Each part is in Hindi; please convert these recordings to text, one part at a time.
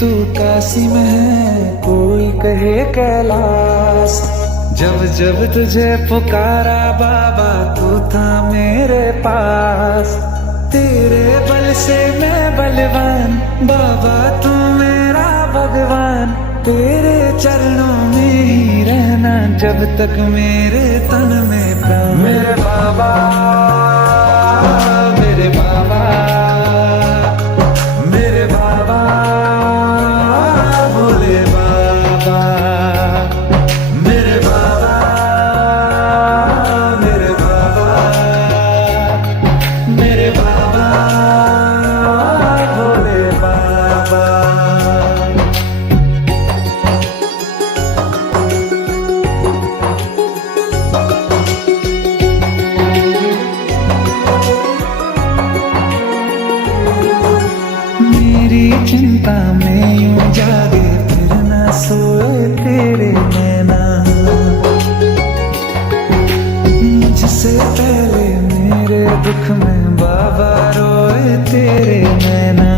तू काशी में है, कोई कहे कैलाश। जब जब तुझे पुकारा बाबा, तू था मेरे पास। तेरे बल से मैं बलवान, बाबा तू मेरा भगवान। तेरे चरणों में ही रहना, जब तक मेरे तन में प्राण। मेरे बाबा, मेरे बाबा, मेरे बाबा, भोले बाबा। मेरे बाबा, मेरे बाबा, मेरे बाबा, भोले बाबा। मेरी चिंता में यूं जागे, फिर न सोए तेरे नैना। मुझसे पहले मेरे दुख में बाबा रोए तेरे नैना।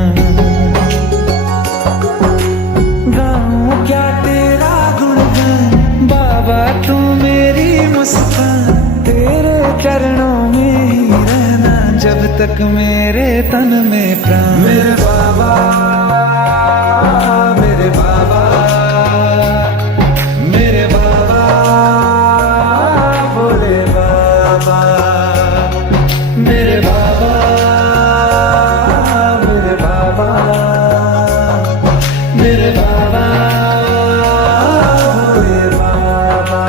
गाऊं क्या तेरा गुणगान, बाबा तू मेरी मुस्कान। तेरे चरणों में ही रहना, जब तक मेरे तन में प्राण। मेरे बाबा, मेरे बाबा, मेरे बाबा, भोले बाबा। मेरे बाबा, मेरे बाबा, मेरे बाबा, भोले बाबा।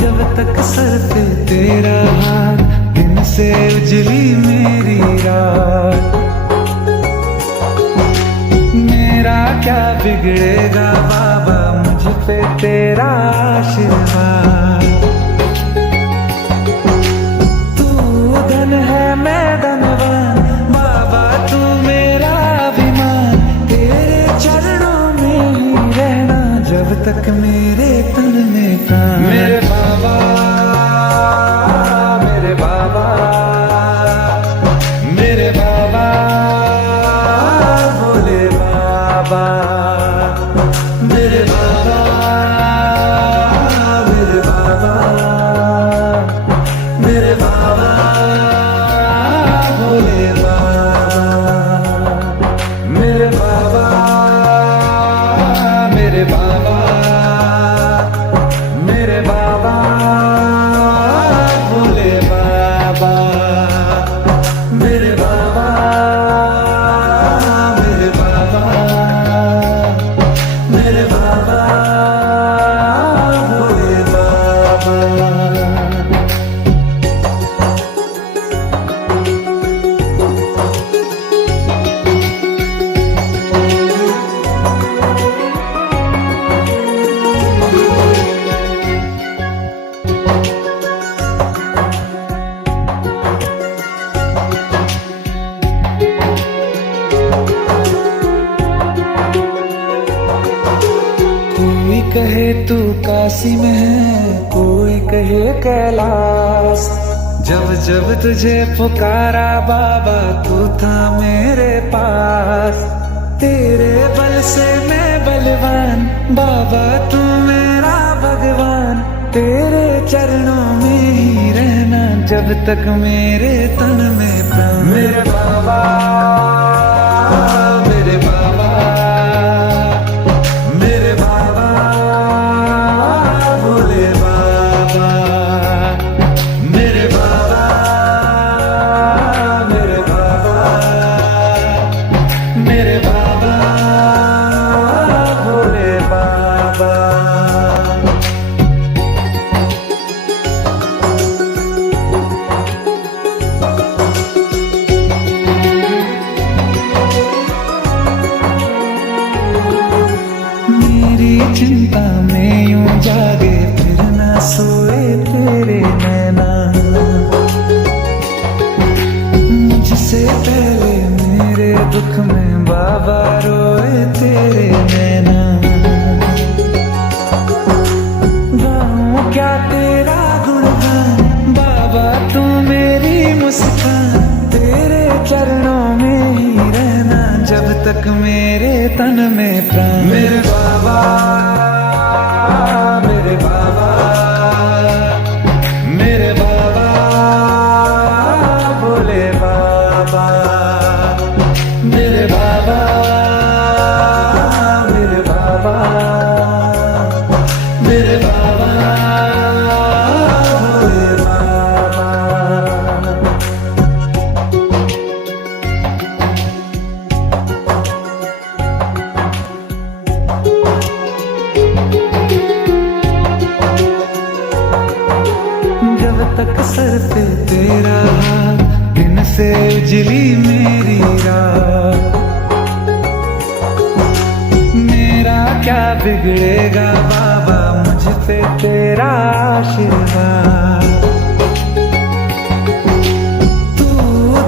जब तक सर पे तेरा हाथ, दिन से उजली मेरी रात। मेरा क्या बिगड़ेगा बाबा, मुझ पे तेरा आशीर्वाद। तू धन है मैं धनवान, बाबा तू मेरा अभिमान। तेरे चरणों में ही रहना, जब तक मेरे तन में प्राण। मेरे बाबा, मेरे बाबा, मेरे बाबा, भोले बाबा। मेरे बाबा, मेरे बाबा, मेरे बाबा, भोले बाबा। मेरे बाबा, मेरे बाबा, मेरे बाबा, भोले बाबा। मेरे बाबा, मेरे बाबा, मेरे बाबा, भोले बाबा। कोई कहे तू काशी में है, कोई कहे कैलाश। जब जब तुझे पुकारा बाबा, तू था मेरे पास। तेरे बल से मैं बलवान, बाबा तू मेरा भगवान। तेरे चरणों में ही रहना, जब तक मेरे तन में प्राण। मेरे बाबा, मेरे बाबा, मेरे बाबा, भोले बाबा। मेरे बाबा, मेरे बाबा, मेरे बाबा, भोले बाबा। मेरी चिंता में यूं जागे, फिर न सोए तेरे नैना। मुझसे पहले मेरे दुख में बाबा रोए तेरे नैना। तक मेरे तन में प्राण। मेरे बाबा, मेरे बाबा, मेरे बाबा, भोले बाबा, मेरे बाबा, मेरे बाबा, मेरे बाबा, भोले बाबा। जब तक सर पे तेरा हाथ, दिन से उजली मेरी रात। मेरा क्या बिगड़ेगा बाबा, मुझ पे तेरा आशीर्वाद। तू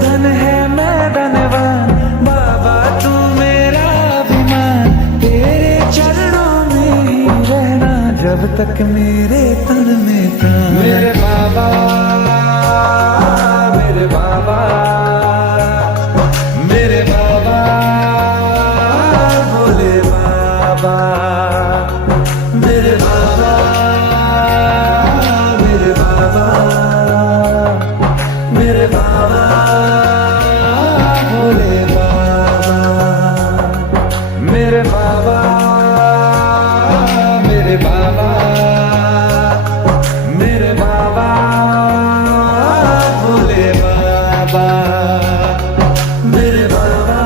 धन है मैं धनवान, बाबा तू मेरा अभिमान। तेरे चरणों में ही रहना जब तक मेरे तन में प्राण। मेरे बाबा, मेरे बाबा, मेरे बाबा, भोले बाबा, मेरे बाबा, मेरे बाबा, मेरे बाबा, भोले बाबा, मेरे बाबा, मेरे बाबा, मेरे बाबा, भोले बाबा, मेरे बाबा,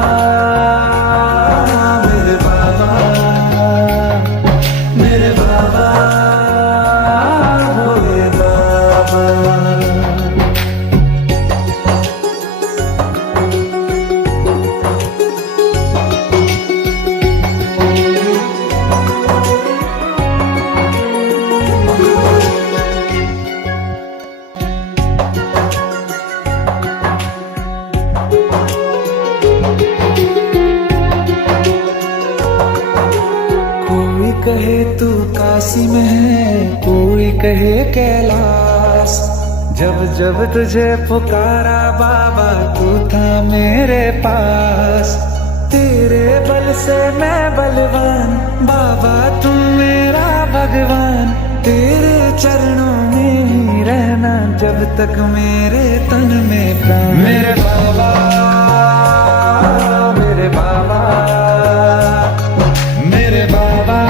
मेरे बाबा, मेरे बाबा, भोले बाबा। कोई कहे तू काशी में है, कोई कहे कैलाश। जब जब तुझे पुकारा बाबा, तू था मेरे पास। तेरे बल से मैं बलवान, बाबा तू मेरा भगवान। तेरे चरणों में ही रहना जब तक मेरे तन में प्राण। मेरे बाबा, मेरे बाबा, मेरे बाबा,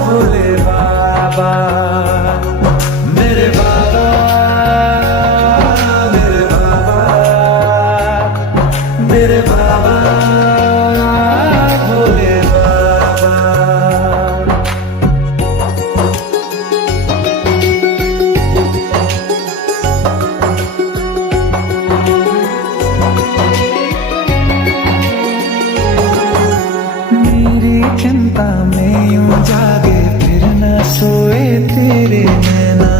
भोले बाबा, मेरे बाबा, मेरे बाबा, मेरे बाबा, भोले बाबा। मेरी चिंता में यूं जागे, फिर न सोए तेरे नैना।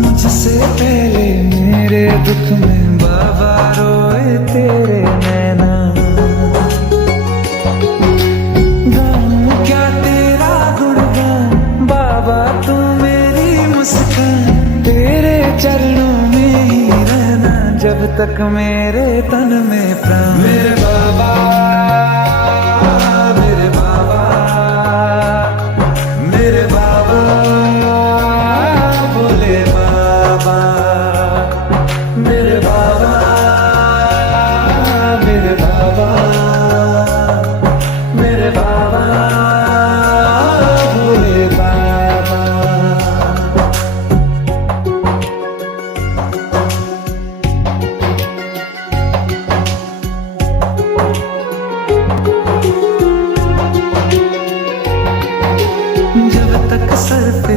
मुझसे पहले मेरे दुख में बाबा रोए तेरे नैना। गाऊं क्या तेरा गुणगान, बाबा तू मेरी मुस्कान। तेरे चरणों में ही रहना जब तक मेरे तन में प्राण। मेरे बाबा, मेरे बाबा, मेरे बाबा, भोले बाबा, मेरे बाबा, मेरे बाबा, मेरे बाबा, भोले बाबा। जब तक सर पे